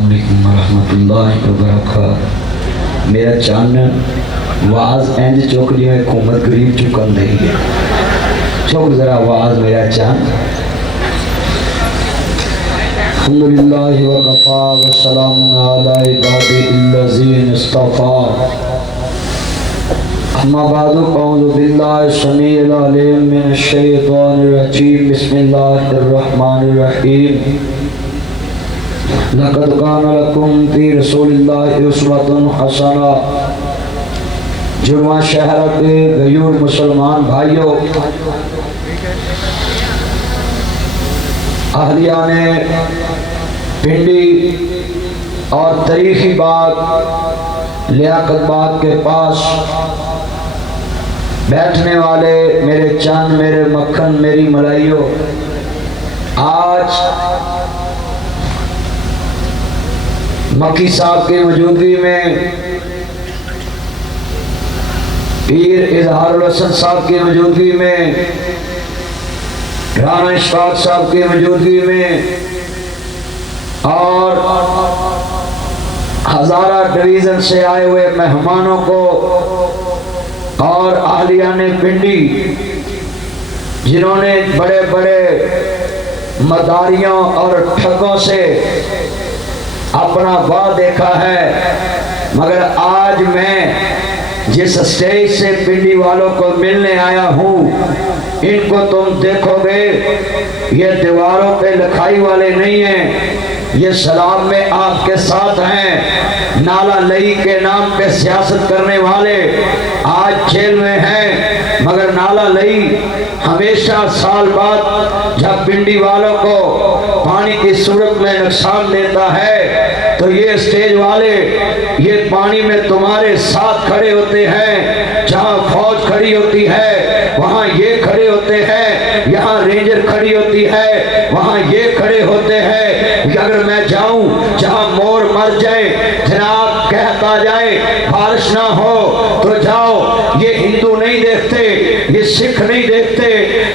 अस्सलाम वालेकुम रहमतुल्लाहि व बरकातहू। मेरा चन्न वाज इंज चुक जिवें हुकूमत गरीब चुकन दई है। चुक जरा वाज मेरा चन्न। अल्हम्दुलिल्लाहि व कफा व सलामुन अला इबादिहिल्लज़ीना इस्तफ़ा। अम्मा बादु अऊज़ु बिल्लाहि समीइल अलीम मिनश शैतानिर रजीम। बिस्मिल्लाहिर रहमानिर रहीम। लक़द कान लकुम फ़ी रसूलिल्लाहि उस्वतुन हसना। जुर्मा शहर के गयूर मुसलमान भाइयों, अहलियाने पिंडी और तरीखी बाग लियाकत बाग के पास बैठने वाले मेरे चंद, मेरे मक्खन, मेरी मलाइयों, आज मक्की साहब की मौजूदगी में, पीर इजहारुल हसन साहब की मौजूदगी में, राना इशफाक साहब की मौजूदगी में और हजारा डिवीजन से आए हुए मेहमानों को और अहलियाने पिंडी जिन्होंने बड़े बड़े मदारियों और ठगों से अपना वाह देखा है, मगर आज मैं जिस स्टेज से पिंडी वालों को मिलने आया हूँ, इनको तुम देखोगे ये दीवारों पे लिखाई वाले नहीं हैं, ये सलाम में आपके साथ हैं। नाला लई के नाम पे सियासत करने वाले आज जेल में हैं, मगर नाला लई हमेशा साल बाद जब पिंडी वालों को पानी की सूरत में नुकसान देता है तो ये स्टेज वाले ये पानी में तुम्हारे साथ खड़े होते हैं। जहाँ फौज खड़ी होती है वहाँ ये खड़े होते हैं, यहाँ रेंजर खड़ी होती है वहाँ ये खड़े होते हैं। अगर मैं जाऊं जहाँ मोर मर जाए, जनाब कहता जाए बारिश ना हो तो जाओ, ये हिंदू नहीं देखते, ये सिख नहीं देखते,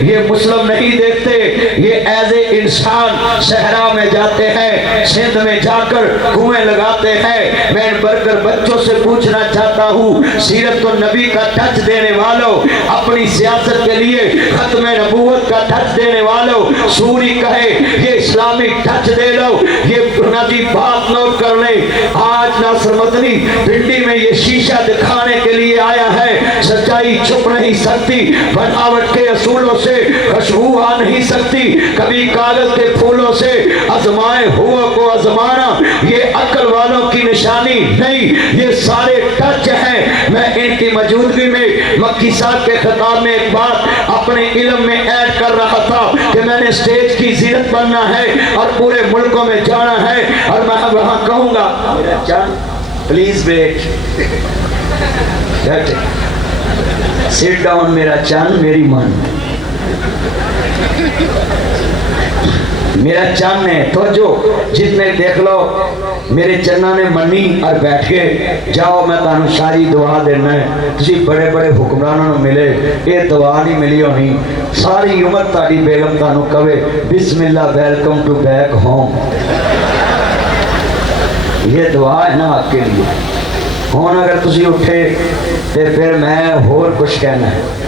ये मुस्लिम नहीं देखते, ये एज ए इंसान सहरा में जाते हैं, सिंध में जाकर कुएं लगाते हैं। मैं बरकर बच्चों से पूछना चाहता हूँ, सीरत और नबी का टच देने वालों, अपनी सियासत के लिए खत्म नबूवत का टच देने वालों, सूरी कहे ये इस्लामिक टच दे लो, ये नदी बात नोट कर ले। आज नासिर मदनी पिंडी में ये शीशा दिखाने के लिए आया है, सच्चाई छुप नहीं सकती, बनावट के असूलों से खुशबू आ नहीं सकती, कभी कागज के फूलों से आजमाए हुओं को आजमाना ये अक्ल वालों की निशानी नहीं, ये सारे टच हैं। मैं इनकी मौजूदगी में मक्की साहब के खिताब में एक बात अपने इल्म में ऐड कर रहा था कि मैंने स्टेज की जीरत बनना है और पूरे मुल्कों में जाना है, और मैं वहां कहूंगा मेरा चंद प्लीज वेट, सिट डाउन मेरा चंद, मेरी मन, मेरा चंद है तो जो जितने देख लो मेरे चन्ना ने मनी और बैठ के जाओ, मैं तानू सारी दुआ देना है। तुसी बड़े बड़े हुक्मरानों को मिले, ये दुआ नहीं मिली होनी, सारी उम्र ताड़ी बेगम तानू कवे बिस्मिल्लाह वेलकम टू बैक होम, ये दुआ है ना आपके लिए। हुन अगर तुसी उठे तो फिर मैं होर कुछ कहना है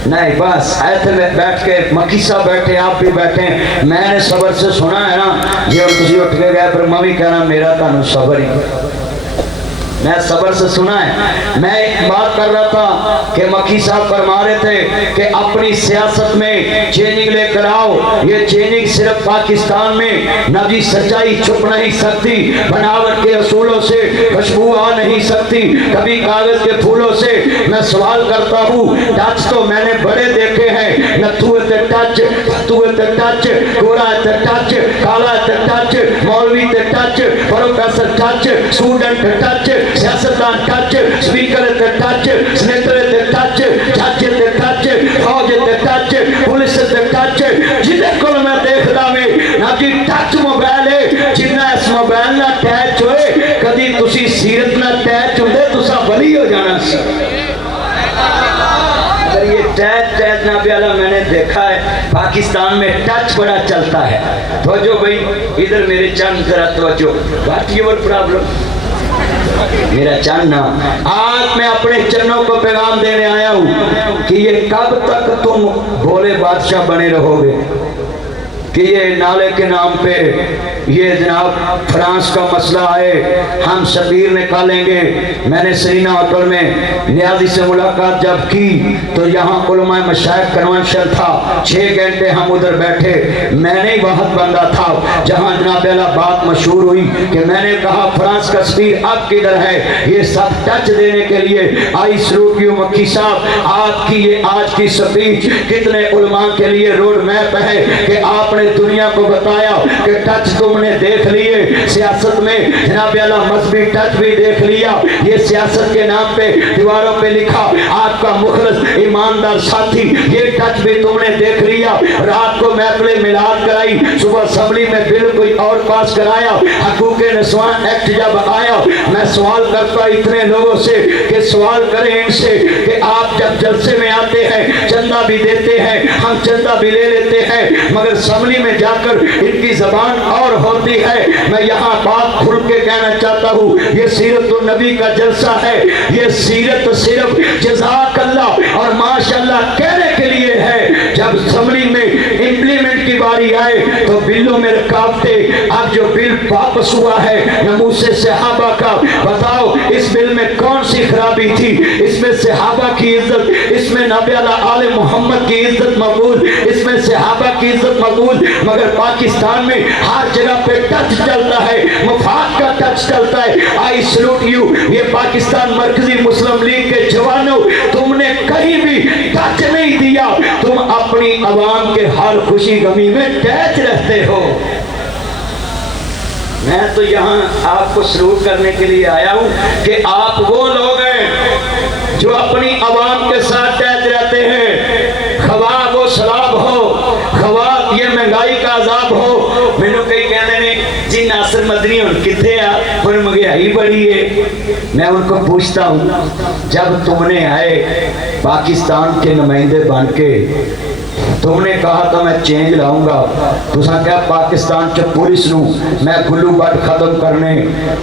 नहीं, बस ऐसे में बैठ के मक्की साहब बैठे, आप भी बैठे, मैंने सबर से सुना है ना, ये तुसी उठ के गए, पर मैं भी कहना मेरा तानू सबर ही, मैं सबर से सुना है। मैं एक बात कर रहा था कि मक्की साहब फरमा रहे थे कि अपनी सियासत में चेंजिंग लेकर आओ, ये चेंजिंग सिर्फ पाकिस्तान में ना जी, सच्चाई छुप नहीं सकती, बनावट के असूलों से खुशबू आ नहीं सकती, कभी कागज के फूलों से। मैं सवाल करता हूँ, टच तो मैंने बड़े देखे हैं, नथुए ते टच, फतुए ते टच, गोरा ते टच, काला ते टच, मौलवी ते touch, professor touch, student touch, सियासतदान टच, स्पीकर ते टच, सेनेटर ते टच, जज ते टच, फौज ते टच, पुलिस ते टच, जिदे कोल मैं देखदा में ना जी टच मोबाइल है, जिन्ना इस मोबाइल ना अटैच होए, कदी तुसी सीरत ना अटैच होंदे तुसा वली हो जाना सी। अगर ये टैच ना भी मैंने देखा है پاکستان میں ٹچ بڑا چلتا ہے. توجہ بھائی ادھر میرے چند ذرا توجہ. What your problem? میرا چاہنا آج میں اپنے چنوں کو پیغام دینے آیا ہوں کہ یہ کب تک تم بھولے بادشاہ بنے رہو گے کہ یہ نالے کے نام پہ یہ جناب فرانس کا مسئلہ آئے ہم شبیر نکالیں گے. میں نے سرینا ہوٹل میں نیازی سے ملاقات جب کی تو یہاں علماء مشائخ کنونشن تھا. 6 گھنٹے ہم ادھر بیٹھے. میں نے وقت بندہ تھا جہاں جناب اعلیٰ بات مشہور ہوئی کہ میں نے کہا فرانس کا سفیر اب کدھر ہے؟ یہ سب ٹچ دینے کے لیے آئی سلوٹ یو مکی صاحب. آپ کی یہ آج کی سپیچ کتنے علماء کے لیے روڈ میپ ہے کہ آپ نے دنیا کو بتایا کہ ٹچ تم نے دیکھ لیے. سیاست میں جناب اعلیٰ مذہبی ٹچ بھی دیکھ لیا. یہ سیاست کے نام پہ دیواروں پہ لکھا آپ کا مخلص ایماندار ساتھی، یہ ٹچ بھی تم نے دیکھ لیا. رات کو محفل میلاد کرائی، صبح اسمبلی میں بل کوئی اور پاس کرایا. حقوق نسواں ایکٹ جب آیا میں سوال کرتا اتنے لوگوں سے کہ سوال کریں ان سے کہ آپ جب جلسے میں آتے ہیں چندہ بھی دیتے ہیں، ہم چندہ بھی لے لیتے ہیں، مگر اسمبلی میں جا کر ان کی زبان اور ہوتی ہے. میں یہاں بات کھل کے کہنا چاہتا ہوں یہ سیرت النبی کا جلسہ ہے. یہ سیرت صرف جزاک اللہ اور ماشاءاللہ کہنے کے لیے ہے. جب اسمبلی میں امپلیمنٹ کی باری آئے تو بلوں میں رکاوٹیں. اب جو بل واپس ہوا ہے ناموس صحابہ کا، بتاؤ اس بل میں کون سی خرابی تھی؟ اس میں صحابہ کی عزت، اس میں نبی آل محمد کی عزت مقبول، اس میں صحابہ کی عزت مقبول. مگر پاکستان میں ہر جگہ پہ ٹچ چلتا ہے، مفاد کا ٹچ چلتا ہے. آئی سلوٹ یو. یہ پاکستان مرکزی مسلم لیگ کے جوانوں، تم نے کہیں بھی ٹچ نہیں دیا. تم اپنی عوام کے ہر خوشی غمی میں ٹچ رہتے ہو. میں تو یہاں آپ کو سلوٹ کرنے کے لیے آیا ہوں کہ آپ وہ لوگ ہیں جو اپنی عوام کے ساتھ ٹچ رہتے ہیں. خواہ وہ سلاب ہو، خواہ یہ مہنگائی کا عذاب ہو. میں نے کئی کہنے نے جی ناصر مدنی ان کتنے پر مہنگائی بڑی ہے. میں ان کو پوچھتا ہوں جب تم نے آئے پاکستان کے نمائندے بن کے تم نے کہا تھا میں چینج لاؤں گا، تو کیا پاکستان چ پولیس نو میں گلو بٹ ختم کرنے،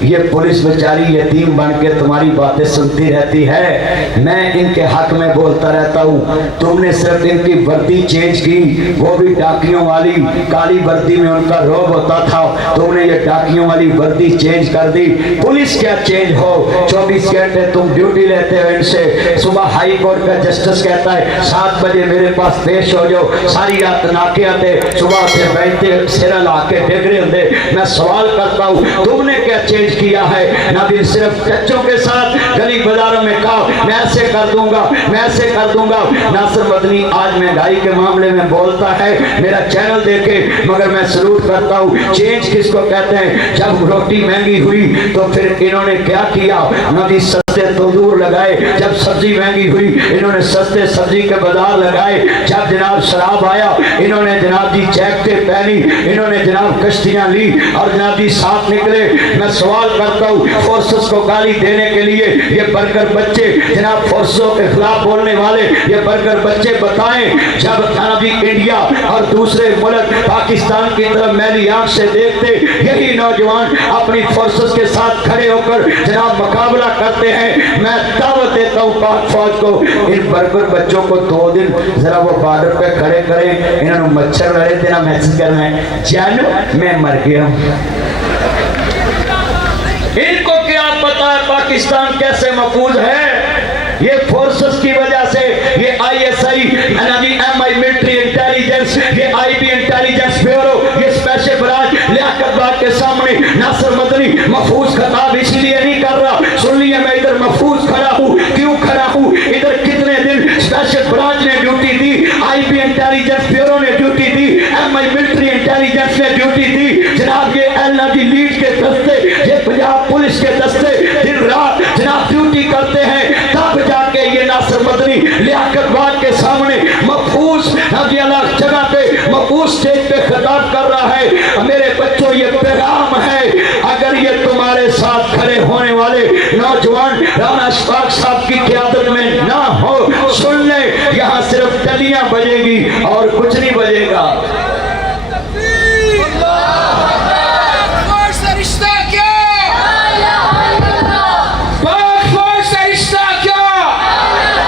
یہ پولیس بیچاری یتیم بن کے تمہاری باتیں سنتی رہتی ہے. میں ان کے حق میں بولتا رہتا ہوں. تم نے صرف ان کی وردی چینج کی، وہ بھی ڈاکیوں والی کالی وردی میں ان کا روب ہوتا تھا. تم نے یہ ڈاکیوں والی وردی چینج کر دی. پولیس کیا چینج ہو، 24 گھنٹے تم ڈیوٹی لیتے ہو ان سے. صبح ہائی کورٹ کا جسٹس کہتا ہے 7 بجے میرے پاس پیش ہو جاؤ، ساری رات ناکے آتے، صبح سے بیٹھتے سیرا لا کے ڈگ رہے ہوتے. میں سوال کرتا ہوں تم نے کیا چینج کیا ہے؟ نبی صرف چچوں کے ساتھ گلی بازاروں میں کہا میں ایسے کر دوں گا، میں ایسے کر دوں گا. ناصر مدنی آج مہنگائی کے معاملے میں بولتا ہے، میرا چینل دیکھے، مگر میں سلوٹ کرتا ہوں. چینج کس کو کہتے ہیں؟ جب روٹی مہنگی ہوئی تو پھر انہوں نے کیا کیا؟ نبی سستے تندور لگائے. جب سبزی مہنگی ہوئی انہوں نے سستے سبزی کے بازار لگائے. جب جناب شراب آیا انہوں نے جناب جی جیکٹیں پہنی، انہوں نے جناب کشتیاں لی اور جناب جی ساتھ نکلے. میں سوال کرتا ہوں فورسز کو گالی دینے کے لیے یہ برگر بچے، جناب فورسوں کے خلاف بولنے والے یہ برگر بچے بتائیں جب جناب جی انڈیا اور دوسرے ملک پاکستان کی طرف میلی آنکھ سے دیکھتے یہی نوجوان اپنی فورسز کے ساتھ کھڑے ہو کر جناب مقابلہ کرتے ہیں. میں دعوت دیتا ہوں پاک فوج کو ان برگر بچوں کو 2 دن ذرا وہ بارڈر پہ کھڑے کریں. انہوں نے مچھر لڑے دینا محسوس کرنا ہے جانو میں مر گیا ہوں. ان کو کیا پتا ہے پاکستان کیسے محفوظ ہے؟ یہ فورسز کی وجہ سے، یہ I S I, M I military intelligence, یہ آئی بی انٹیلیجنس بیورو، یہ اسپیشل برانچ لیاقت بات کے سامنے ناصر مدنی محفوظ خطاب اسی لیے نہیں کر رہا. سن لیے میں ادھر محفوظ کھڑا ہوں. کیوں کھڑا ہوں؟ ادھر کتنے دن اسپیشل برانچ نے ڈیوٹی دی، آئی بی انٹیلیجنس بیورو نے ڈیوٹی دی، ایم آئی ملٹری انٹیلیجنس نے ڈیوٹی دی. جناب یہ ایل نا ڈی لیڈ کے دستے، یہ پنجاب پولیس کے دستے دن رات جناب ڈیوٹی کرتے ہیں. تب جا کے یہ ناصر مدنی لیاقت بات کے سامنے محفوظ نبی اللہ جگہ پہ محفوظ اسٹیج پہ خطاب کر رہا ہے. میرے بچوں یہ پیغام ہے، اگر یہ تمہارے ساتھ کھڑے ہونے والے نوجوان رانا اشفاق صاحب کی قیادت میں نہ ہو، سن لیں یہاں صرف टलियां बजेगी और कुछ नहीं बजेगा।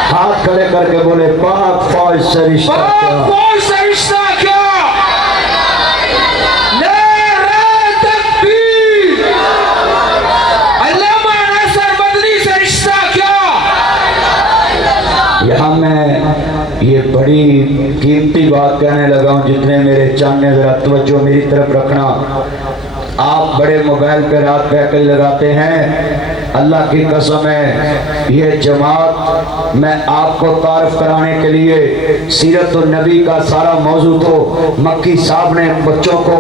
हाथ खड़े करके बोले पाक फौज से रिश्ता क्या? यहाँ मैं ये बड़ी कीमती बात कहने लगा हूँ, जितने मेरे चाहने जरा तवज्जो मेरी तरफ रखना। आप बड़े मोबाइल पे रात पैकेज लगाते हैं, अल्लाह की कसम है ये जमात मैं आपको तारफ कराने के लिए सीरत नबी का सारा मौजू तो मक्की साहब ने बच्चों को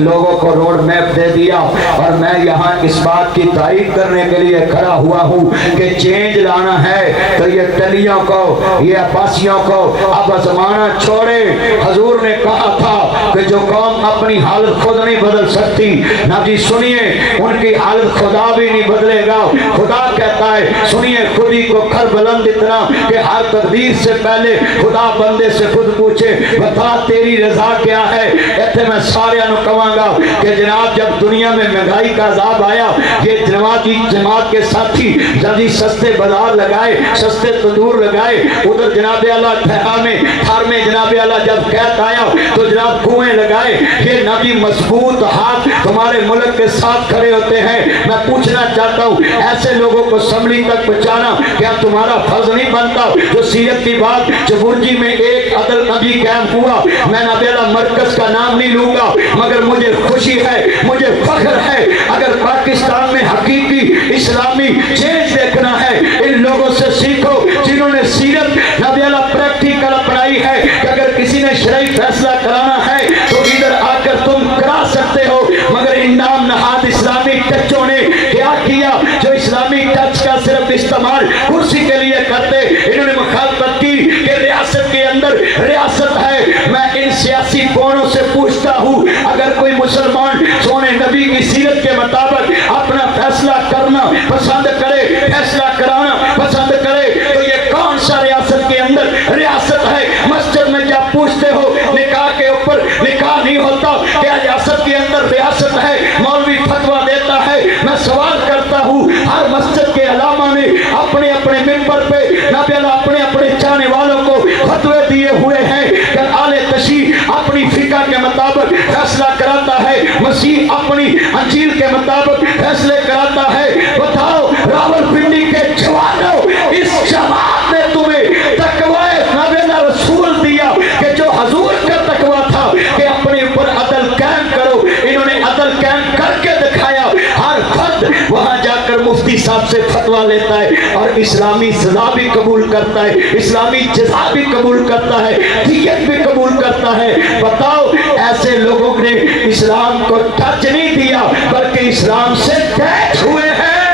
लोगों को रोड मैप दे दिया, और मैं यहाँ इस बात की तारीफ करने के लिए खड़ा हुआ हूँ कि चेंज लाना है तो ये टलियों को, ये अब्बासियों को अब ज़माना छोड़े। हजूर ने कहा था कि जो कौम अपनी हालत खुद नहीं बदल सकती, ना जी सुनिए उनकी हालत खुदा भी नहीं बदलेगा। खुदा कहता है सुनिए, खुदी को खर बुलंद इतना कि हर तकदीर से पहले खुदा बंदे से खुद पूछे बता तेरी रजा क्या है। इतने मैं सारे कहूँगा कि जनाब जब दुनिया में महंगाई का अजाब आया, ये जमात के साथी जल्दी सस्ते बाजार लगाए, सस्ते तंदूर लगाए, उधर जनाब आला थार में जनाब आला जब कैद आया तो जनाब कुएं लगाए। ये नबी मजबूत हाथ तुम्हारे मुल्क के साथ खड़े होते हैं। मैं पूछना चाहता हूँ ऐसे लोगों को असम्बली तक पहुंचाना क्या तुम्हारा फर्ज नहीं बनता? जो सीरत की बात जबुर्जी में एक अदल नबी कैंप हुआ, मैं नबेला मरकज का नाम नहीं लूंगा, मगर मुझे खुशी है, मुझे फख्र है अगर पाकिस्तान में हकीकी इस्लामी चेंज देखना है, इन लोगों से सीखो जिन्होंने सीरत नबेला प्रैक्टिकल अपनाई है कि अगर किसी ने शरई फैसला कराना है तो इधर आकर तुम करा सकते हो। मगर इन नाम नहाद इस्लामिक टचों ने क्या किया? जो इस्लामिक टच का सिर्फ इस्तेमाल कुर्सी के लिए करते, इन्होंने मुखालफत की कि रियासत के अंदर रियासत है। मैं इन सियासी कोणों से पूछता हूँ, अगर कोई मुसलमान सोने नबी की सीरत के मुताबिक अपना फैसला करना पसंद करे, फैसला कराना पसंद करे, तो ये कौन सा रियासत के अंदर रियासत है? मस्जिद में जब पूछते हो निकाह के ऊपर निकाह नहीं होता, क्या रियासत के अंदर रियासत है? मौलवी फतवा देता है। मैं सवाल करता हूँ, हर मस्जिद के अलामा ने अपने अपने मिंबर पे नबेला अपने अपने चाहने वालों को फतवे दिए हुए हैं कि आले तशी अपनी फिका के मुताबिक फैसला कराता है, मसीह अपनी अंजील के मुताबिक फैसले कराता है। बताओ रावलपिंडी के जवानों, इस जमात ने तुम्हें तकवाए नबेला रसूल दिया कि जो हजूर का तकवा था कि अपने ऊपर अदल कायम करो, इन्होंने अदल कायम करके दिखाया। हर फर्द वहां जाकर मुफ्ती साहब से फतवा लेता है और इस्लामी सजा भी कबूल करता है, इस्लामी जज़ा भी कबूल करता है, दियत भी कबूल करता है। बताओ ऐसे लोगों ने इस्लाम को टच नहीं दिया बल्कि इस्लाम से टच हुए हैं।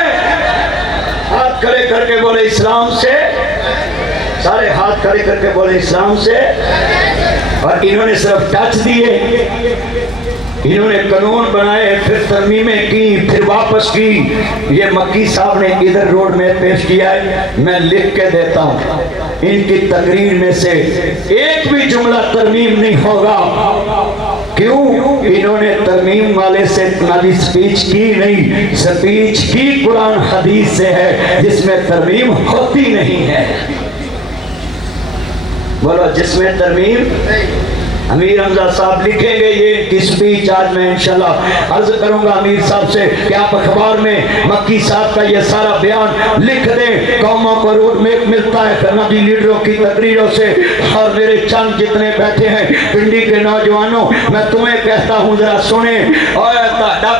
हाथ खड़े करके बोले इस्लाम से, सारे हाथ खड़े करके बोले इस्लाम से। और इन्होंने सिर्फ टच दिए, इन्होंने कानून बनाए, फिर तरमीमें की, फिर वापस की। ये मक्की साहब ने इधर रोड में पेश किया है, मैं लिख के देता हूँ। इनकी तकरीर में से एक भी जुमला तरमीम नहीं होगा। क्यों? इन्होंने तरमीम वाले से नबी स्पीच की नहीं, स्पीच की कुरान हदीस से है जिसमें तरमीम होती नहीं है। बोलो जिसमें तरमीम। अमीर हमजा साहब लिखेंगे ये इनकी स्पीच। आज मैं इंशाल्लाह अर्ज करूंगा अमीर साहब से कि आप अखबार में मक्की साहब का ये सारा बयान लिख दें। कौमों को रोड में मिलता है नबी लीडरों की तकरीरों से। और मेरे चंद जितने बैठे हैं पिंडी के नौजवानों, मैं तुम्हें कहता हूँ जरा सुने और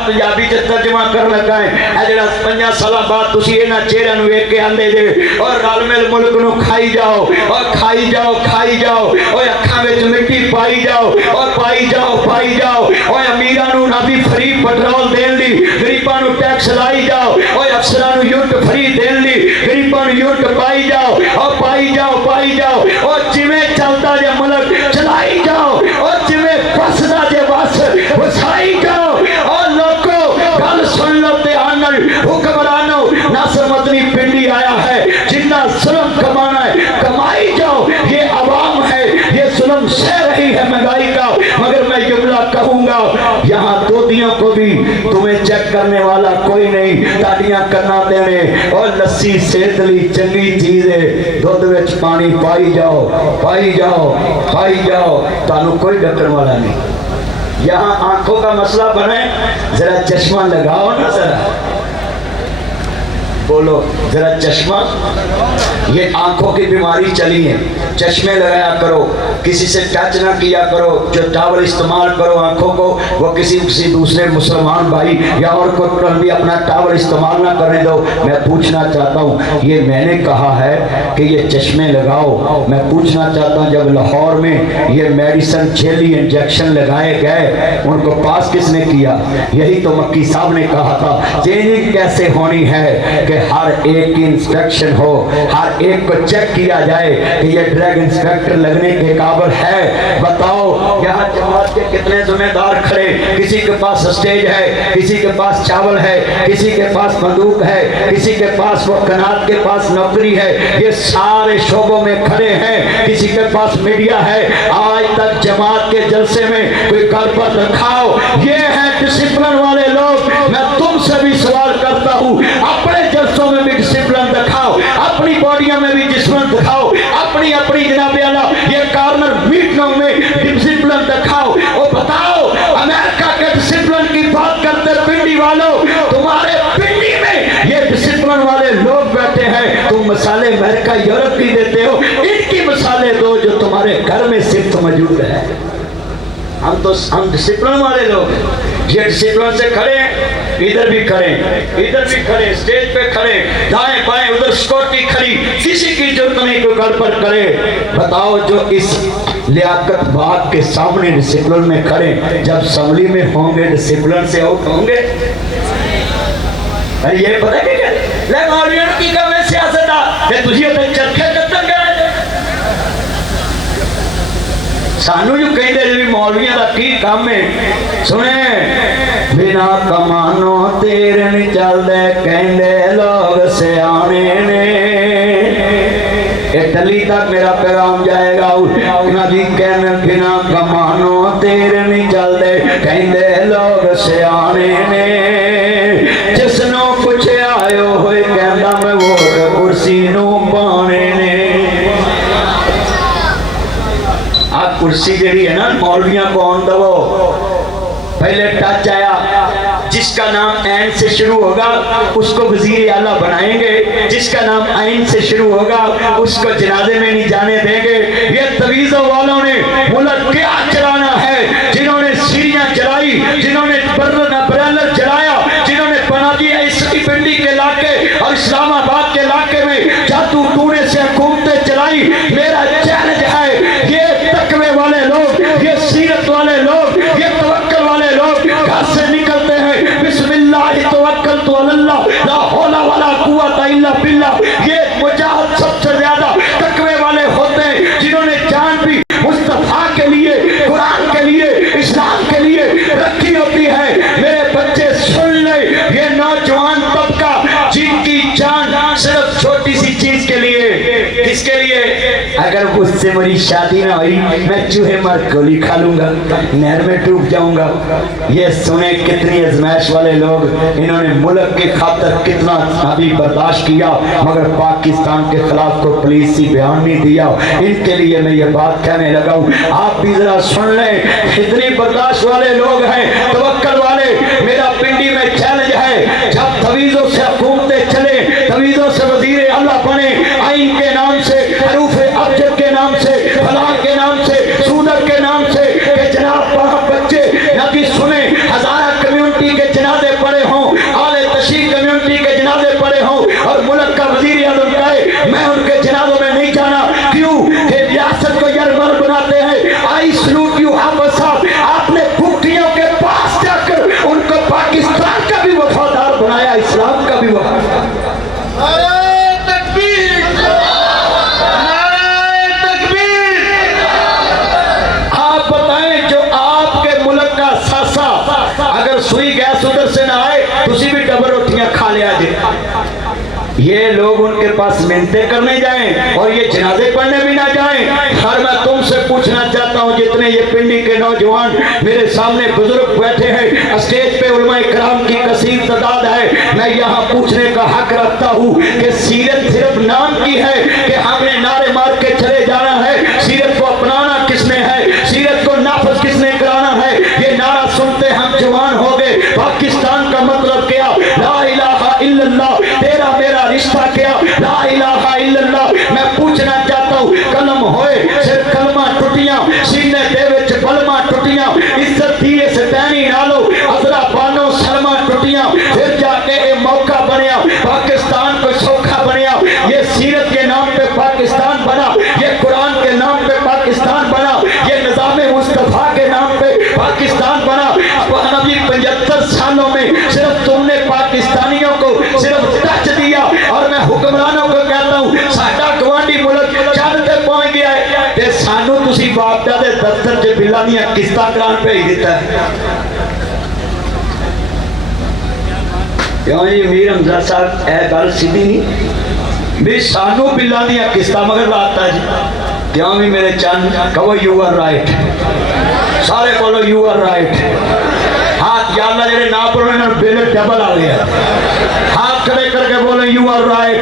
पंजाबी च तर्जमा कर लगा है। जरा 50 साल बाद तुसी इन्हां चेहरिਆਂ ਨੂੰ ਵੇਖ के आंदे जे और रल मिल मुल्क ਨੂੰ खाई जाओ और खाई जाओ खाई जाओ और अखां विच मिट्टी पाई जाओ और पाई जाओ और अमीरां नूं नबी फ्री पेट्रोल देण लई गरीबां नूं टैक्स लाई जाओ और अफसरां नूं यूनिट फ्री देण लई गरीबां नूं यूनिट पाई जाओ और जिवें चलदा जे मुल्क चलाई जाओ और जिवें फसदा जे बस वसाई जाओ। और लोगों गल सुन लो ध्यान नाल, हुक्मरानों नासिर मदनी पिंडी आया है, जितना जुल्म कमाना है कमाई जाओ। ये अवाम है कोई नहीं, ताड़ियां करना देने। और लस्सी सेहत लई चंगी चीज है, दुध विच पानी पाई जाओ पाई जाओ पाई जाओ, तानू कोई डकण वाला नहीं। यहाँ आंखों का मसला बने, जरा चश्मा लगाओ ना, जरा बोलो जरा चश्मा। ये आंखों की बीमारी चली है, चश्मे लगाया करो, किसी से टच ना किया करो, जो टावल इस्तेमाल करो आंखों को वो किसी दूसरे मुसलमान भाई या और कोई भी अपना टावल इस्तेमाल ना करने दो। मैं पूछना चाहता हूँ, ये मैंने कहा है कि ये चश्मे लगाओ। मैं पूछना चाहता हूँ, जब लाहौर में ये मेडिसिन झेली इंजेक्शन लगाए गए, उनको पास किसने किया? यही तो मक्की साहब ने कहा था। चेंजिंग कैसे होनी है कि हर एक की इंस्पेक्शन हो, हर एक को चेक किया जाए कि ये ड्रग इंस्पेक्टर लगने के काबिल है। बताओ यहाँ जमात के कितने जिम्मेदार खड़े, किसी के पास स्टेज है, किसी के पास चावल है, किसी के पास बंदूक है, किसी के पास वो कनात के पास नौकरी है, ये सारे शोबों में खड़े हैं, किसी के पास मीडिया है। आज तक जमात के जलसे में कोई गड़बड़ दिखाओ, ये है डिसिप्लिन वाले लोग। मैं तुमसे भी सवाल करता हूँ, अपने जलसों में भी डिसिप्लिन दिखाओ, अपनी बॉडियों में भी डिसिप्लिन दिखाओ, अपनी अपनी जनाब आला ये कॉर्नर मीटिंगों में डिसिप्लिन दिखाओ। और बताओ अमेरिका के डिसिप्लिन की बात करते पिंडी वालों, तुम्हारे पिंडी में ये डिसिप्लिन वाले लोग बैठे हैं। तुम मसाले अमेरिका यूरोप की देते हो, इनकी मसाले दो जो तुम्हारे घर में सिर्फ मौजूद है। हम डिसिप्लिन वाले लोग हैं, ये डिसिप्लिन से खड़े हैं, इधर भी खड़े, इधर भी खड़े, स्टेज पे खड़े, दाएं बाएं उधर सिक्योरिटी खड़ी, किसी की जरूरत नहीं कोई गड़बड़ करे। बताओ जो इस लियाकत बाग के सामने डिसिप्लिन में खड़े, जब असम्बली में होंगे डिसिप्लिन से आउट होंगे? ये पता क्या मौलवियों की कम है सियासत है, तुझे चरखे कदम गए सानू जो कहते जी मौलवियों का की काम है। सुने बिना कमानो तेर नहीं चलते, कहते लोग सियाने ने। इटली तक मेरा पैगाम जाएगा, जी कहने बिना कमानो तेर नहीं चलते, कहते लोग सियाने ने। जिसनों कुछ आयो होए कहता मैं वोट कुर्सी नू पाने ने। कुर्सी जी है ना मौलवियों को आन दो। पहले टच आया, जिसका नाम ऐन से शुरू होगा उसको वजीर आला बनाएंगे, जिसका नाम आइन से शुरू होगा उसको जनाजे में नहीं जाने देंगे। ये तवीज़ों वालों ने मुल्क क्या चलाना है, जिन्होंने सीढ़ियां जलाई, जिन्होंने बरनर जलाया, जिन्होंने पनाजी इसकी पिंडी के इलाके और इस्लामाबाद के इलाके में जादू टूने से हुकूमतें चलाई। मेरा चैलेंज है, ये तकवे वाले लोग, ये सीरत वाले लोग, ये तवक्कल वाले लोग घर से निकलते हैं बिस्मिल्लाह तवक्कलतु अलल्लाह ला हौला वला कुव्वता इल्ला बिल्लाह। ये मुजाहिद सबसे ज्यादा तकवे वाले होते हैं, जिन्होंने जान भी मुस्तफा के लिए, कुरान के लिए, इस्लाम के लिए रखी होती है। मेरे बच्चे सुन ले, ये नौजवान तबका जिनकी जान सिर्फ छोटी सी चीज के लिए, किसके लिए? अगर उससे मेरी शादी ना हुई मैं चूहे मार गोली खा लूंगा, नहर में डूब जाऊंगा। ये सुने कितनी आजमाइश वाले लोग, इन्होंने मुल्क की खातिर कितना अभी बर्दाश्त किया, मगर पाकिस्तान के खिलाफ को पुलिस ही बयान नहीं दिया। इनके लिए मैं ये बात कहने लगा हूँ, आप भी जरा सुन लें। इतनी बर्दाश्त वाले लोग हैं, तवक्कल वाले। मेरा पिंडी में चैलेंज है, जब तवीज़ों से हुकूमतें चले, तवीज़ों से वजीर आला बने, आइन के नाम से, हरूफ अब्जद के नाम से, फलाह के नाम से, सूदर के नाम से, कि जनाब बच्चे नबी सुने, हज़ारा कम्युनिटी के जनाजे पड़े हों, आले तशीह कम्युनिटी के जनाजे पड़े हों, और मुल्क का वजीर आज़म कहे मैं उनके जनाजों में नहीं जाना। क्यों? कि रियासत को यरमर बनाते हैं। आई सलूट यू अहमद साहब, आपने भूखियों के पास जाकर उनको पाकिस्तान का भी वफादार बनाया, इस्लाम का भी वफादार। अगर सुई गैस उधर से ना आए तुसी भी डबल रोटियां खा लिया जे। یہ لوگ ان کے پاس منتیں کرنے جائیں اور یہ جنازے پڑھنے بھی نہ جائیں. اور میں تم سے پوچھنا چاہتا ہوں جتنے یہ پنڈی کے نوجوان میرے سامنے بزرگ بیٹھے ہیں, اسٹیج پہ علماء کرام کی کثیر تعداد ہے, میں یہاں پوچھنے کا حق رکھتا ہوں کہ سیرت صرف نام کی ہے کہ ہم نے نعرے مار کے چلے جانا ہے؟ سیرت کو اپنانا کس نے ہے؟ سیرت کو نافذ کس نے کرانا ہے؟ یہ نعرہ سنتے ہم جوان ہو گئے. پاکستان کا مطلب کیا؟ لا الہ الا اللہ. تیرا میرا رشتہ کیا؟ لا الہ الا اللہ. میں پوچھنا چاہتا ہوں, قلم ہوئے صرف کلمہ ٹوٹیاں, سینے دے وچ بلما ٹوٹیاں, عزت دیے سے پہنی نالو ازرا بانو سلمہ ٹوٹیاں, پھر جا کے یہ موقع بنیا پاکستان کو سوکھا بنیا. یہ سیرت کے نام پہ پاکستان بنا, یہ قرآن کے نام پہ پاکستان بنا, یہ نظام مصطفیٰ کے نام پہ پاکستان بنا. نبی 75 سالوں میں صرف تم نے پاکستانیوں کو صرف ٹچ دیا, اور میں حکمرانوں کو کہتا ہوں ساڈا گوانڈی ملک چاند تے پہنچ گیا ہے تے سانو تسی باپ دے دفتر چ بلاں دیاں قسطاں کران بھیج دیتا ہے. کیوں جی میر حمزہ صاحب اے گل سیدھی نہیں بھی سانو بلاں دیاں قسطاں مگر لاتا جی. کیوں بھی میرے چند کہو یو آر رائٹ, سارے بولو یو آر رائٹ. ہاتھ یا اللہ جڑے نا پڑھنے نال بل ڈبل آ گیا, ہاتھ کھڑے کر کے بولے یو آر رائٹ.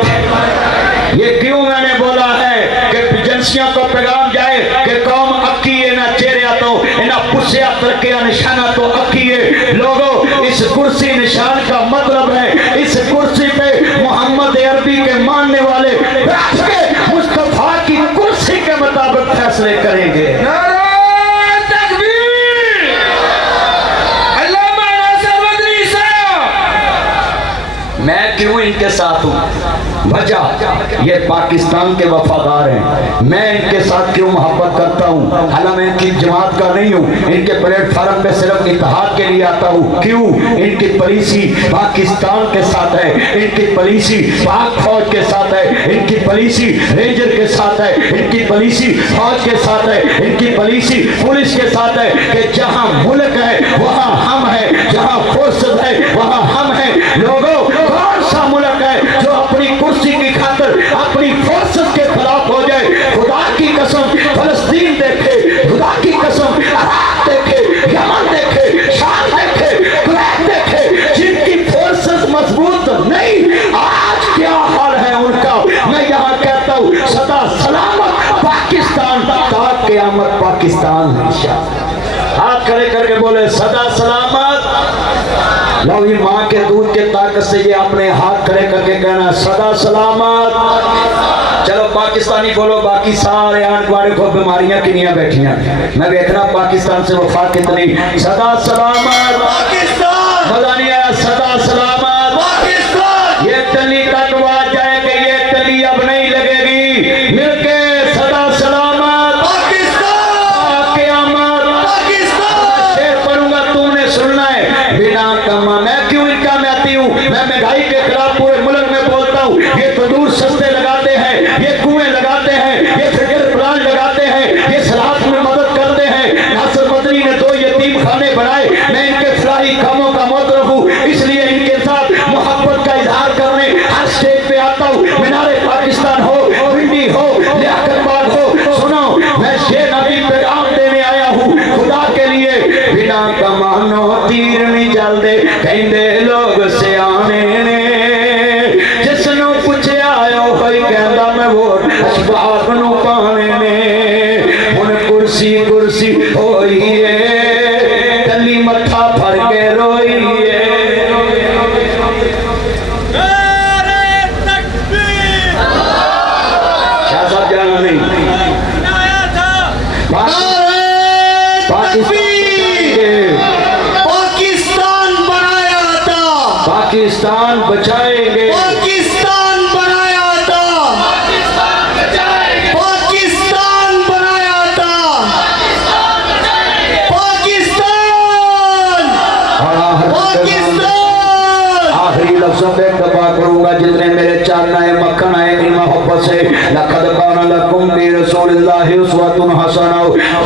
یہ کیوں میں نے بولا ہے کہ ایجنسیوں کو پیغام جائے کہ قوم اکیے نہ چہریا تو نہ پسیا ترکیا نشانہ تو اکیے. لوگوں اس کرسی نشان کا مطلب ہے اس کرسی پہ محمد عربی کے ماننے والے بیٹھ کے مصطفیٰ کی کرسی کے مطابق فیصلے کریں گے. میں کیوں ان کے ساتھ ہوں؟ وجہ یہ پاکستان کے وفادار ہیں. میں ان کے ساتھ کیوں محبت کرتا ہوں؟ حالانکہ میں ان کی جماعت کا نہیں ہوں, ان کے پلیٹ فارم پہ صرف اتحاد کے لیے آتا ہوں. کیوں؟ ان کی پالیسی پاکستان کے ساتھ ہے, ان کی پالیسی پاک فوج کے ساتھ ہے, ان کی پالیسی رینجر کے ساتھ ہے, ان کی پالیسی فوج کے ساتھ ہے, ان کی پالیسی پولیس کے ساتھ ہے کہ جہاں ملک ہے وہاں ہم ہیں, جہاں فورسز ہے وہاں ہم ہیں. لوگوں کون سا ملک ہے جو اپنی کرسی کی خاطر اپنی فورسز کے خلاف ہو جائے؟ خدا کی قسم فلسطین دیکھے, خدا کی قسم عراق دیکھے, یمن دیکھے, شام دیکھے, کویت دیکھے, جن کی فورسز مضبوط نہیں, آج کیا حال ہے ان کا. میں یہاں کہتا ہوں سدا سلامت پاکستان, تا قیامت پاکستان. ہاتھ کھڑے کر کے بولے سدا سلامت. لو یہ ماں کے دودھ کے طاقت سے یہ اپنے ہاتھ کھڑے کر کے کہنا سدا سلامت. چلو پاکستانی بولو, باقی سارے آن گواڑے کو بیماریاں کنیاں بیٹھیاں, میں دیکھنا پاکستان سے وفا کتنی. سدا سلامت پاکستان. مزہ نہیں آیا؟ سدا سلامت پاکستان. یہ ٹلی تک آواز جائے کہ یہ ٹلی اب نہیں لگے گی. مل کے سدا سلامت پاکستان. قیامت پاکستان. شعر پڑھوں گا تم نے سننا ہے. بنا کما میں کیوں ان کا میں آتی ہوں؟ میں مہنگائی کے خلاف پورے ملک میں بولتا ہوں. یہ تندور سستے لگاتے ہیں, یہ کنویں لگاتے ہیں, یہ فکر پلان لگاتے ہیں, یہ سلاخ میں مدد کرتے ہیں. ناصر مدنی نے 2 یتیم خانے بنائے. میں ان کے فلاحی کاموں کا معترف ہوں, اس لیے ان کے ساتھ محبت کا اظہار کرنے ہر اسٹیج پہ آتا ہوں. مینار پاکستان ہو, پنڈی ہو, لیاقت باغ ہو, سنو میں شیر نبی پیغام دینے آیا ہوں خدا کے لیے. بنا کمانو تیر نہیں جلدے کہندے لوگ سیانے نے, جس نو پوچھے آیا ہوئی کہندا میں ووٹ اسباب نو پانے نے. ہن کرسی کرسی ہوئی ہے, کلی متھا پھڑ کے روئی ہے. شاہ صاحب جانا نہیں. پاکستان بچائیں گے, پاکستان بنایا تھا, پاکستان بچائیں گے, پاکستان بنایا تھا, پاکستان پاکستان. آخری لفظوں پہ دبا کروں گا جتنے میرے چارنا ہے مکھن آئے کی محبت سے. لقد کان لکم فی رسول اللہ اسوۃ حسنہ.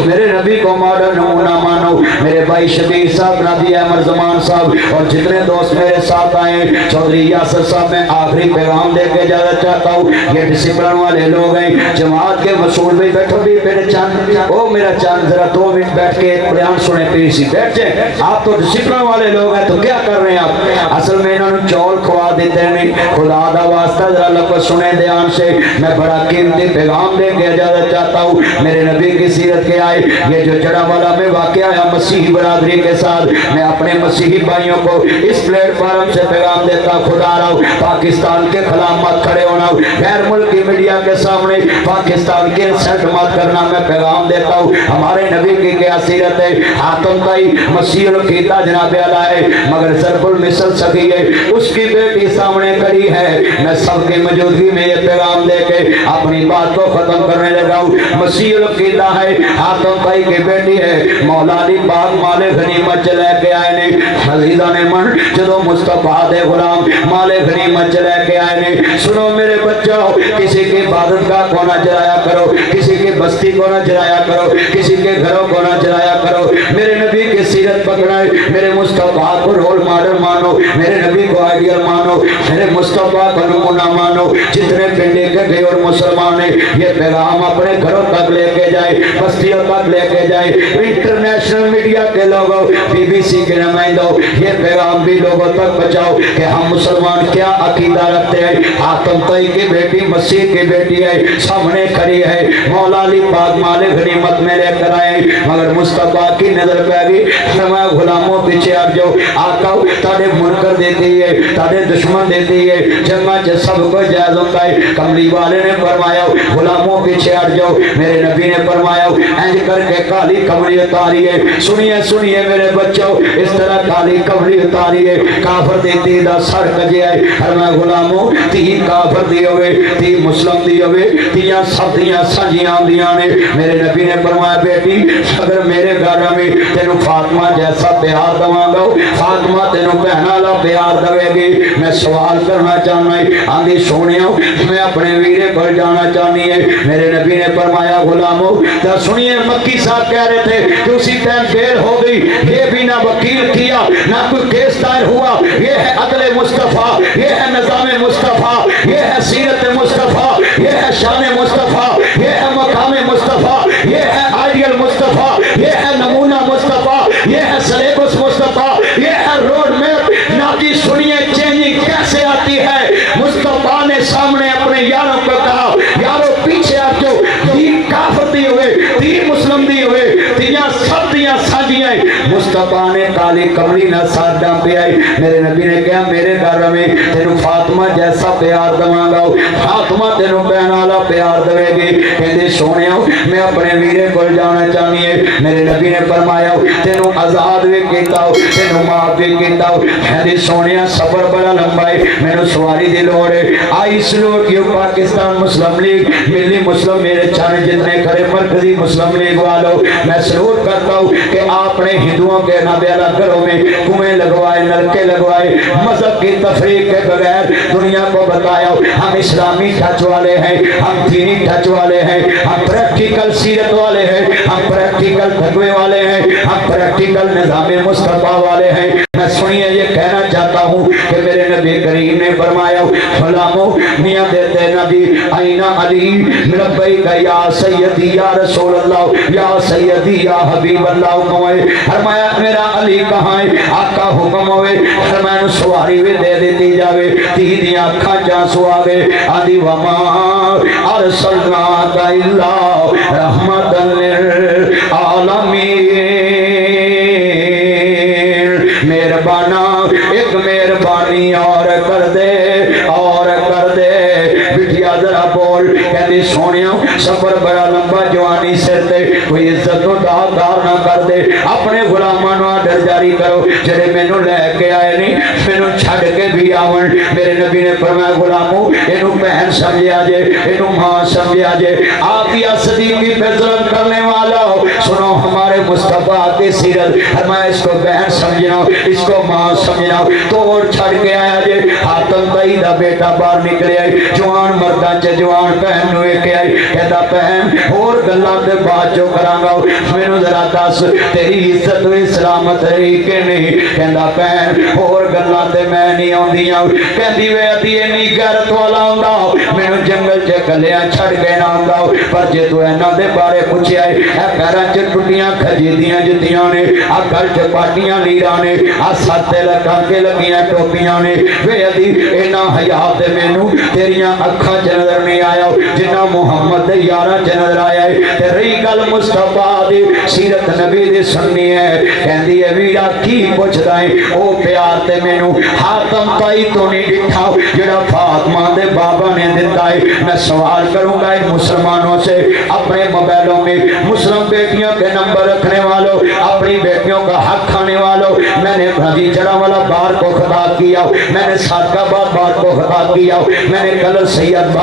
میرے نبی کو ماڈل نمونہ مانو. میرے بھائی شبیر صاحب، نبی احمد زمان صاحب اور جتنے دوست میرے ساتھ آئے، چودھری یاسر صاحب، میں آخری پیغام دے کے جانا چاہتا ہوں۔ یہ ڈسپلن والے لوگ ہیں، جماعت کے مسئول بھی بیٹھو بھی میرے چاند، او میرا چاند ذرا 2 منٹ بیٹھ کے ایک بیان سنے پلیز سی بیٹھ جائیں۔ آپ تو ڈسپلن والے لوگ ہیں تو کیا کر رہے ہیں آپ؟ اصل میں انہوں نے چول کھوا دیتے نہیں۔ خدا دا واسطہ ذرا لفظ سنیں دھیان سے، میں بڑا قیمتی پیغام دے کے اجازت چاہتا ہوں۔ میرے نبی کی سیرت کے آئے یہ جو جڑا والا میں واقعہ ہے مسیحی برادری کے ساتھ، میں اپنے مسیحی بھائیوں کو اس پلیٹ فارم سے پیغام دیتا، خدا رہو پاکستان کے خلاف مت کھڑے ہونا، غیر ملکی میڈیا کے سامنے پاکستان کے انسلٹ مت کرنا، میں پیغام دیتا ہوں۔ ہمارے نبی کی کیا سیرت ہے؟ حاتم طائی مسیح العقیدہ جناب اعلیٰ ہے، مگر ضرب المثل سخی ہے، اس کی بیٹی سامنے کھڑی ہے۔ میں سب کی موجودگی میں یہ پیغام دے کے اپنی بات کو ختم کرنے لگا ہوں۔ مسیح العقیدہ ہے، حاتم طائی کی بیٹی ہے، مولا علی پاک مال غنیمت چلے کے آئے نے، عزیزہ نے من جدو مصطفیٰ دے غلام مال غنیمت چلے کے آئے نے۔ سنو میرے بچوں، کسی کی عبادت گاہ کو نہ جلایا کرو، کسی کی بستی کو نہ جلایا کرو، کسی کے گھروں کو نہ جلایا کرو۔ میرے نبی کی سیرت پکڑائے، میرے مصطفیٰ کو رول ماڈل مانو، میرے نبی کو آئیڈیل مانو، میرے مصطفیٰ کو نمونہ مانو۔ جتنے پنڈے کے گئے اور مسلمان ہیں، یہ پیغام اپنے گھروں تک لے کے جائے، بستیوں تک لے کے جائے۔ انٹرنیشنل میڈیا کے لوگوں، بی بی سی کے نمائندوں، یہ پیغام بھی لوگوں تک پہنچاؤ کہ ہم مسلمان کیا عقیدہ رکھتے ہیں۔ حاتم طائی کی بیٹی مسیح کی بیٹی ہے، سامنے کھڑی ہے، مولا علی پاک مال غنیمت میں لے کر آئے، مگر مصطفیٰ کی نظر پہ گئی، فرمایا غلاموں پیچھے ہٹ جاؤ، آقا تاڑے منکر دیتی ہے، تاڑے دشمن دیتی ہے، جنگاں چ سب کو جائز ہوتا ہے۔ کملی والے نے فرمایا غلاموں پیچھے ہٹ جاؤ، میرے نبی نے فرمایا انج کر کے کالی کملی اتاری ہے۔ سنیے سنیے میرے بچوں، اس طرح کالی کملی اتاری ہے، کافر دیتی دا سر کجے آئے، فرمایا غلاموں تی کافر دی ہوئے، تی مسلم دی ہوئے، تیاں سب دیاں سجیاں دیاں نے۔ میرے نبی نے فرمایا بیٹی اگر میرے گھر میں تینو فاطمہ جیسا پیار دواں گا، فاطمہ تینو بہنا لا پیار دوے گی۔ میں سوال کرنا چاہنا ہے، آندھی سونیوں میں اپنے ویرے پر جانا چاہنی ہے۔ میرے نبی نے فرمایا غلاموں تو سنیے، مکی صاحب کہہ رہے تھے کہ اسی ٹائم دیر ہو گئی، یہ بھی نہ وکیل کیا نہ کوئی کیس دائر ہوا۔ یہ ہے عدل مصطفیٰ، یہ ہے نظام مصطفیٰ، یہ ہے سیرت مصطفیٰ، یہ ہے شان مصطفیٰ، یہ ہے مقام مصطفیٰ، یہ ہے آئیڈیل مصطفیٰ، یہ ہے نمونہ مصطفیٰ، یہ ہے سلیبس مصطفیٰ، یہ ہے روڈ میپ۔ ناجی سنیے چینجنگ کیسے آتی ہے۔ مصطفیٰ نے سامنے اپنے یاروں کو کہا یارو پیچھے ہٹ جاؤ، تین کافر دی ہوئے، تین مسلم دی ہوئے، تیاں سب دیاں ساجیاں۔ مصطفیٰ نے کالی کملی نہ ساتھ ڈام پہ آئی۔ میرے نبی نے کہا میرے گھر میں تینو فاطمہ جیسا پیار دواں گا، فاطمہ تینو بہن والا پیار دے گی۔ کہندے سونیو میں اپنے ویرے کو جانا چاہنی ہے۔ میرے نبی نے فرمایا تینو آزاد بھی کیتا ہو، تینو معاف بھی کیتا ہو۔ کہندے سونیا سفر بڑا لمبا ہے، مینوں سواری دی لوڑ ہے۔ آئی سلوک یو پاکستان مسلم لیگ ملی مسلم میرے چانے جتنے کھڑے مرکزی مسلم لیگ والوں، میں سلوک کرتا ہوں کہ آپ نے ہندوؤں کے نابیالہ گھروں میں کنویں لگوائے، نلکے لگوائے، مذہب کی تفریق کے بغیر دنیا کو بتایا ہم اسلامی ٹچ والے ہیں، ہم دینی ٹچ والے ہیں، ہم پریکٹیکل سیرت والے ہیں، ہم پریکٹیکل تقوی والے ہیں، ہم پریکٹیکل نظام مصطفیٰ والے ہیں۔ میں سنیے یہ کہنا چاہتا ہوں کہ میرے نبی کریم نے فرمایا غلاموں میاں دیتے نبی اینا علی لبیک یا سیدی یا رسول اللہ یا سیدی یا حبیب اللہ ہوئے۔ فرمایا میرا علی کہاں ہے؟ آقا حکم ہوئے، فرمایا سواری بھی دے دیتی جاوے، تی دیاں کھانچاں سواوے، آدھی وما ارسلناک الا رحمتا للعالمین۔ مہربانا ایک مہربانی اور کر دے، اور کر دے۔ بٹھیا ذرا بول، کہتی سونیوں سفر بڑا لمبا، جوانی سر تے کوئی عزت و دار نہ کر دے۔ اپنے غلامان آرڈر جاری کرو جڑے مینوں لے کے آئے نہیں مینوں چھڈ کے بھی آون۔ میرے نبی نے فرمایا غلاموں اینو بہن سمجھیا جے، اینو ماں سمجھیا جے۔ آفیہ صدیقی پہ ظلم کرنے والا ہو سنو ہمارے مصطفیٰ کی سیرت، فرمایا اس کو بہن سمجھنا، اس کو ماں سمجھنا، توڑ چھڑ کے آیا جے۔ हातम ताई दा बेटा बाहर निकलिया जवान मर्दां च जवान भैन नूं वेखिया कहंदा भैन होर गल्लां ते बाद चो करांगा मैनूं जरा दस तेरी इज्जत भी सलामत रही कि नहीं कहंदा भैन होर गल्लां ते मैं नहीं आउंदियां कहंदी वे अधी इन्नी गैरत वाला हुंदा मैनूं जंगल च कलिया छड़ के ना आउंदा पर जे तू इन्हां दे बारे पुछिया है पैरां च टुटियां खजीदियां जुत्तियां ने आ गल च पाटियां लीरां ने आ सत्ते लकांके लगियां टोपियां ने वे अधी इन्ना हया ते मैनूं तेरियां अखां च नजर नहीं आया जिन्ना मुहम्मद दे यारां च नजर आया ते रही गल मुस्तफा दी सीरत नबी दी सुननी है कहंदी है वीरा की पुछदा है ओ प्यार ते मैनूं हातम ताई तो नहीं दिखा जेड़ा फातिमा दे बाबा ने दिता है मैं सवाल करूंगा इन मुसलमानों से अपने मोबाइलों में मुस्लिम बेटियों के नंबर रखने वालों अपनी बेटियों का हक खाने वालों मैंने भाजी जड़ा वाला बार को खिताब किया मैंने सादकाबाद बार को खिताब किया मैंने कलर सैयद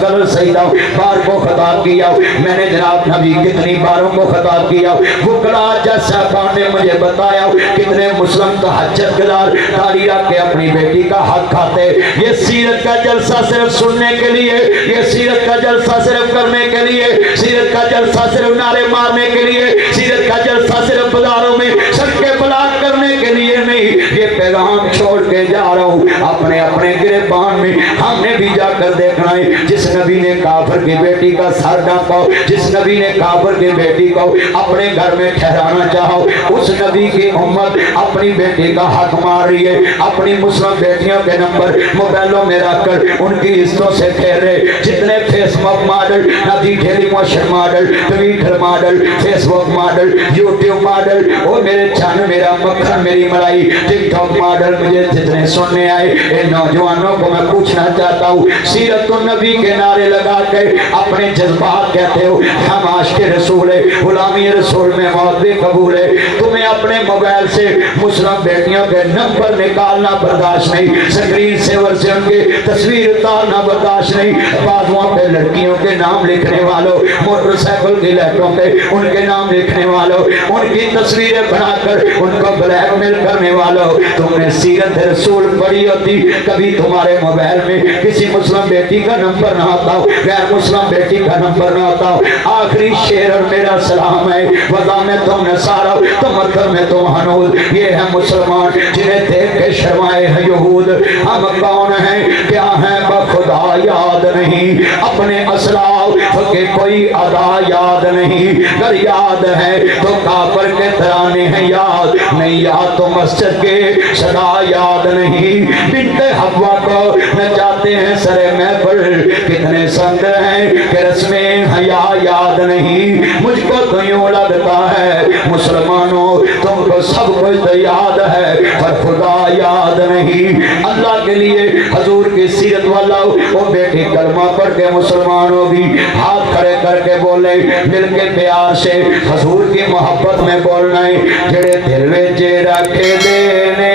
कलर सैदा बार को खिताब किया मैंने जनाब नबी कितनी बारों को खिताब किया बुकला जैसा ने मुझे बताया कितने मुस्लिम तहज्जुद गुजार तारी रख के अपनी बेटी का हक खाते ये सीरत का जलसा सिर्फ सुनने के लिए ये सीरत का जलसा सिर्फ करने के लिए सीरत का जलसा सिर्फ नारे मारने के लिए सीरत का जलसा सिर्फ बाजारों में सड़कें ब्लॉक करने के लिए नहीं ये पैगाम छोड़ के जा रहा हूँ अपने अपने गिरबान में हमने भी जाकर देखना है जिस नबी ने काफिर की बेटी का सर ढांका जिस नबी ने काफिर की बेटी को अपने घर में ठहराना चाहो उस नबी की उम्मत अपनी बेटी का हक मार रही है अपनी मुस्लिम बेटियों के नंबर मोबाइलों में रखकर उनकी इज्जतों से खेल रहे जितने फेसबुक मॉडल नदी ढेली motion model Twitter model Facebook model YouTube model वो मेरे चन मेरा मक्खन मेरी मलाई टिकटॉक मॉडल मुझे जितने सुनने आए इन नौजवानों को मैं पूछना चाहता हूँ सीरत नबी के नारे लगा के अपने जज्बात कहते हो हम आशिक रसूल है गुलामी रसूल में मौत भी कबूल है तुम्हें अपने मोबाइल से मुस्लिम बेटियों के नंबर निकालना बर्दाश्त नहीं स्क्रीन सेवर से उनकी तस्वीर उतारना बर्दाश्त नहीं बाजुओं पे लड़कियों के नाम लिखने वालों मोटरसाइकिल की लाइटों पे उनके नाम लिखने वालों उनकी तस्वीरें बनाकर उनको ब्लैकमेल करने वालों तुमने सीरत रसूल पढ़ी होती कभी तुम्हारे मोबाइल में किसी मुस्लिम बेटी का नंबर ना आता हो गैर मुस्लिम बेटी का नंबर ना आता हो आखिरी शेर और मेरा सलाम है वज़ा में तुम नसारा तुम मक्कर में तुम हनूद ये है मुसलमान जिन्हें देख के शर्माए हैं यहूद हम कौन हैं क्या हैं बखुदा याद नहीं अपने असलाफ के कोई अदा याद नहीं अगर याद है तो काफिर के तराने हैं याद नहीं याद तो मस्जिद के सदा याद नहीं बिनते हवा को नचाते हैं सरे महफिल कितने संग हैं कि रस्में हया याद नहीं मुझको तो यूं लगता है मुसलमानों तुमको सब कुछ तो याद है पर खुदा याद नहीं अल्लाह के लिए हजूर की सीरत वाला वो बेटी कलमा पढ़ के मुसलमानों भी हाथ खड़े करके बोले मिल के प्यार से हजूर की मोहब्बत में बोलना है जेड़े दिल विच रखे देने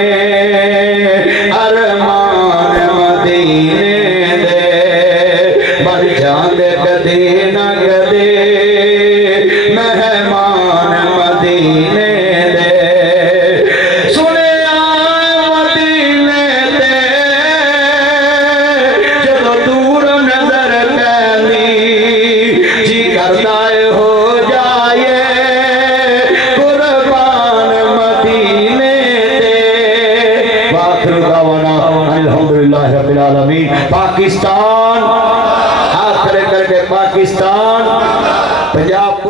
अरमान मदीने दे मर जांदे कदे ना कदे मेहमान मदीने दे सुने मदीने दे जदों दूर नजर पैंदी जी करदा हो जाए कुर्बान मदीने दे वाखिर दावाना अल्हम्दुलिल्लाह रब्बिल आलमीन पाकिस्तान हाथ खड़े करके पाकिस्तान पंजाब